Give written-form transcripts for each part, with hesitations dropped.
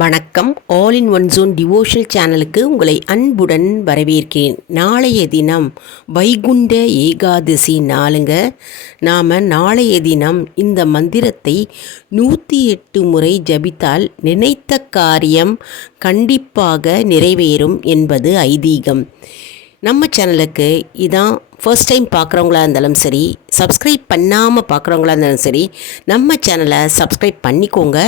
வணக்கம். All in one zone devotional சேனலுக்கு உங்களை அன்புடன் வரவேற்கிறேன். நாளைய தினம் வைகுண்ட ஏகாதசி நாளுங்க. நாம் நாளைய தினம் இந்த மந்திரத்தை 108 முறை ஜபித்தால் நினைத்த காரியம் கண்டிப்பாக நிறைவேறும் என்பது ஐதீகம். நம்ம சேனலுக்கு இதான் ஃபர்ஸ்ட் டைம் பார்க்குறவங்களா இருந்தாலும் சரி, சப்ஸ்கிரைப் பண்ணாமல் பார்க்குறவங்களா இருந்தாலும் சரி, நம்ம சேனலை சப்ஸ்கிரைப் பண்ணிக்கோங்க.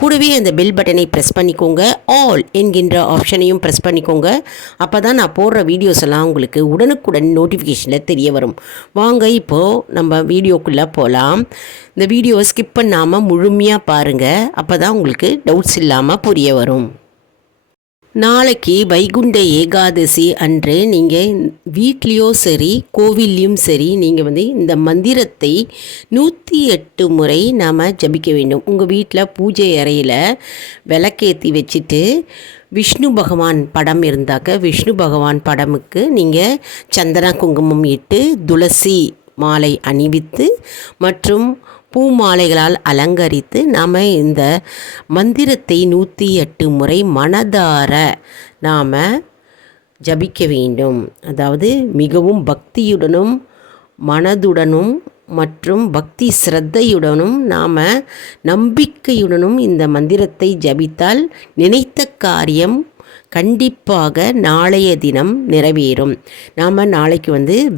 கூடவே அந்த பெல் பட்டனை ப்ரெஸ் பண்ணிக்கோங்க. ஆல் என்கின்ற ஆப்ஷனையும் ப்ரெஸ் பண்ணிக்கோங்க. அப்போ தான் நான் போடுற வீடியோஸ் எல்லாம் உங்களுக்கு உடனுக்குடன் நோட்டிஃபிகேஷனில் தெரிய வரும். வாங்க இப்போது நம்ம வீடியோக்குள்ளே போகலாம். இந்த வீடியோவை ஸ்கிப் பண்ணாமல் முழுமையாக பாருங்கள். அப்போ தான் உங்களுக்கு டவுட்ஸ் இல்லாமல் புரிய வரும். நாளைக்கு வைகுண்ட ஏகாதசி அன்று நீங்கள் வீட்லேயோ சரி கோவில்லையும் சரி நீங்கள் இந்த மந்திரத்தை 108 முறை நாம் ஜபிக்க வேண்டும். உங்கள் வீட்டில் பூஜை அறையில் விளக்கேற்றி வச்சுட்டு விஷ்ணு பகவான் படம் இருந்தாக்க விஷ்ணு பகவான் படமுக்கு நீங்கள் சந்தன குங்குமம் இட்டு துளசி மாலை அணிவித்து மற்றும் பூ மாலைகளால் அலங்கரித்து நாம் இந்த மந்திரத்தை 108 முறை மனதார நாம் ஜபிக்க வேண்டும். அதாவது மிகவும் பக்தியுடனும் மனதுடனும் மற்றும் பக்தி சிரத்தையுடனும் நாம் நம்பிக்கையுடனும் இந்த மந்திரத்தை ஜபித்தால் நினைத்த காரியம் கண்டிப்பாக நாளைய தினம் நிறைவேறும். நாம் நாளைக்கு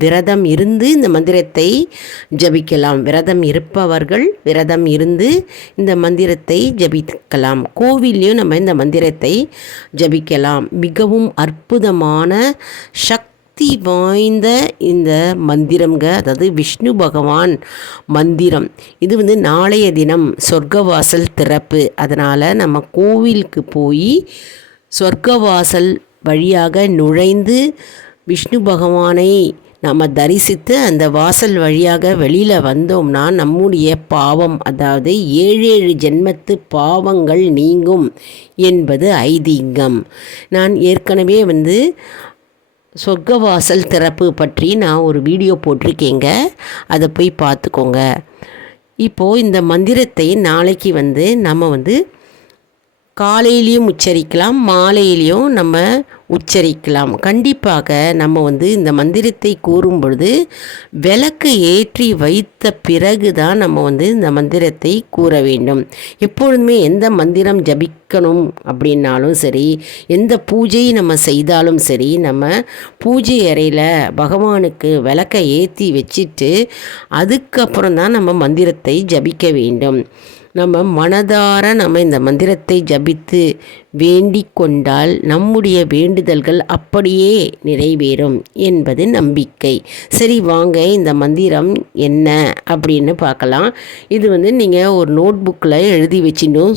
விரதம் இருந்து இந்த மந்திரத்தை ஜபிக்கலாம். விரதம் இருப்பவர்கள் விரதம் இருந்து இந்த மந்திரத்தை ஜபிக்கலாம். கோவில்லையும் நம்ம இந்த மந்திரத்தை ஜபிக்கலாம். மிகவும் அற்புதமான சக்தி வாய்ந்த இந்த மந்திரம்ங்க. அதாவது விஷ்ணு பகவான் மந்திரம். இது நாளைய தினம் சொர்க்கவாசல் திறப்பு. அதனால் நம்ம கோவிலுக்கு போய் சொர்க்கவாசல் வழியாக நுழைந்து விஷ்ணு பகவானை நம்ம தரிசித்து அந்த வாசல் வழியாக வெளியில் வந்தோம்னா நம்முடைய பாவம், அதாவது 7 ஜென்மத்து பாவங்கள் நீங்கும் என்பது ஐதீகம். நான் ஏற்கனவே சொர்க்கவாசல் திறப்பு பற்றி நான் ஒரு வீடியோ போட்டிருக்கேங்க. அதை போய் பார்த்துக்கோங்க. இப்போது இந்த மந்திரத்தை நாளைக்கு நம்ம காலையிலையும் உச்சரிக்கலாம், மாலையிலையும் நம்ம உச்சரிக்கலாம். கண்டிப்பாக நம்ம இந்த மந்திரத்தை கூறும் பொழுது விளக்கு ஏற்றி வைத்த பிறகு தான் நம்ம இந்த மந்திரத்தை கூற வேண்டும். எப்பொழுதுமே எந்த மந்திரம் ஜபிக்கணும் அப்படின்னாலும் சரி, எந்த பூஜை நம்ம செய்தாலும் சரி, நம்ம பூஜை அறையில் பகவானுக்கு விளக்கை ஏற்றி வச்சுட்டு அதுக்கப்புறம் தான் நம்ம மந்திரத்தை ஜபிக்க வேண்டும். நம்ம மனதார நம்ம இந்த மந்திரத்தை ஜபித்து வேண்டிக் கொண்டால் நம்முடைய வேண்டுதல்கள் அப்படியே நிறைவேறும் என்பது நம்பிக்கை. சரி, வாங்க இந்த மந்திரம் என்ன அப்படின்னு பார்க்கலாம். இது நீங்கள் ஒரு நோட் புக்கில் எழுதி வச்சுட்டும்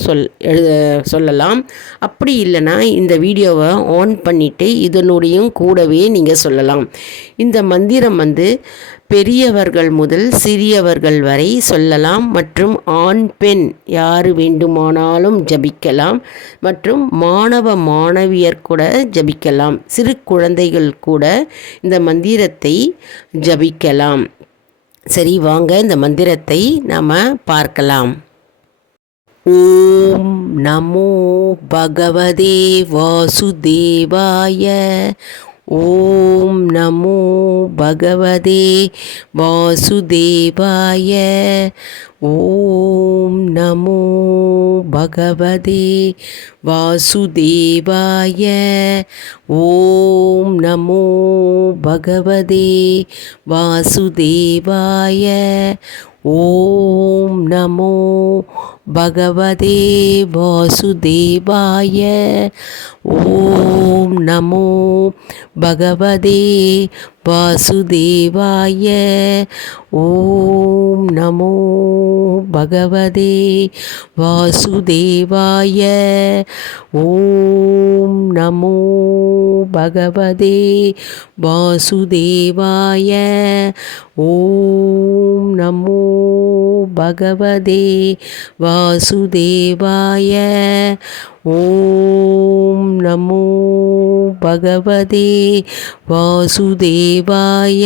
சொல்லலாம். அப்படி இல்லைன்னா இந்த வீடியோவை ஆன் பண்ணிவிட்டு இதனுடையும் கூடவே நீங்கள் சொல்லலாம். இந்த மந்திரம் பெரியவர்கள் முதல் சிறியவர்கள் வரை சொல்லலாம். மற்றும் ஆண் பெண் யார் வேண்டுமானாலும் ஜபிக்கலாம். மற்றும் மாணவ மாணவியர் கூட ஜபிக்கலாம். சிறு குழந்தைகள் கூட இந்த மந்திரத்தை ஜபிக்கலாம். சரி, வாங்க இந்த மந்திரத்தை நாம் பார்க்கலாம். ஓம் நமோ பகவதே வாசுதேவாய. ஓம் நமோ பகவதே வாசுதேவாய. ஓம் நமோ பகவதே வாசுதேவாய. ஓம் நமோ பகவதே வாசுதேவாய. ஓம் நமோ பகவதே வாசுதேவாய. ஓம் நமோ பகவதே வாசுதேவாய. ஓம் நமோ பகவதே வாசுதேவாய. ஓம் நமோ பகவதே வாசுதேவாய. ஓம் நமோ பகவதே வாசுதேவாய. ஓம் நமோ பகவதே வாசுதேவாய.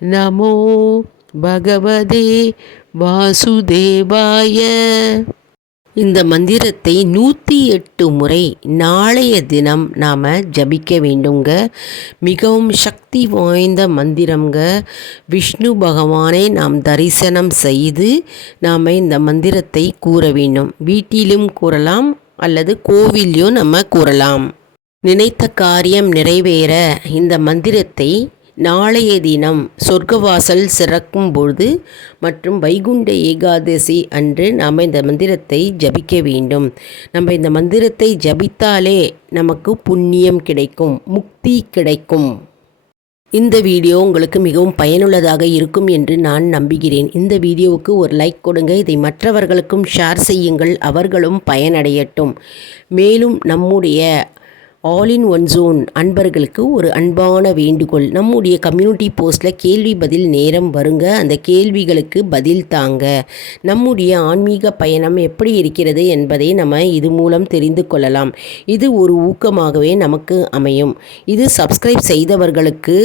நமோ பகவதே வாசுதேவாய. இந்த மந்திரத்தை 108 முறை நாளைய தினம் நாம் ஜபிக்க வேண்டுங்க. மிகவும் சக்தி வாய்ந்த மந்திரங்க. விஷ்ணு பகவானை நாம் தரிசனம் செய்து நாம் இந்த மந்திரத்தை கூற வேண்டும். வீட்டிலும் கூறலாம் அல்லது கோவிலையும் நம்ம கூறலாம். நினைத்த காரியம் நிறைவேற இந்த மந்திரத்தை நாளைய தினம் சொர்க்கவாசல் சிறக்கும் பொழுது மற்றும் வைகுண்ட ஏகாதசி அன்று நாம் இந்த மந்திரத்தை ஜபிக்க வேண்டும். நம்ம இந்த மந்திரத்தை ஜபித்தாலே நமக்கு புண்ணியம் கிடைக்கும், முக்தி கிடைக்கும். இந்த வீடியோ உங்களுக்கு மிகவும் பயனுள்ளதாக இருக்கும் என்று நான் நம்புகிறேன். இந்த வீடியோவுக்கு ஒரு லைக் கொடுங்க. இதை மற்றவர்களுக்கும் ஷேர் செய்யுங்கள், அவர்களும் பயனடையட்டும். மேலும் நம்முடைய ஆல் இன் ஒன் ஜோன் அன்பர்களுக்கு ஒரு அன்பான வேண்டுகோள். நம்முடைய கம்யூனிட்டி போஸ்ட்டில் கேள்வி பதில் நேரம் வருங்க. அந்த கேள்விகளுக்கு பதில் தாங்க. நம்முடைய ஆன்மீக பயணம் எப்படி இருக்கிறது என்பதை நம்ம இது மூலம் தெரிந்து கொள்ளலாம். இது ஒரு ஊக்கமாகவே நமக்கு அமையும். இது சப்ஸ்கிரைப் செய்தவர்களுக்கு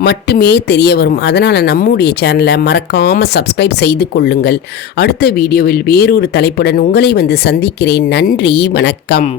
மட்டுமே தெரிய வரும். அதனால் நம்முடைய சேனலை மறக்காமல் சப்ஸ்கிரைப் செய்து கொள்ளுங்கள். அடுத்த வீடியோவில் வேறொரு தலைப்புடன் உங்களை வந்து சந்திக்கிறேன். நன்றி, வணக்கம்.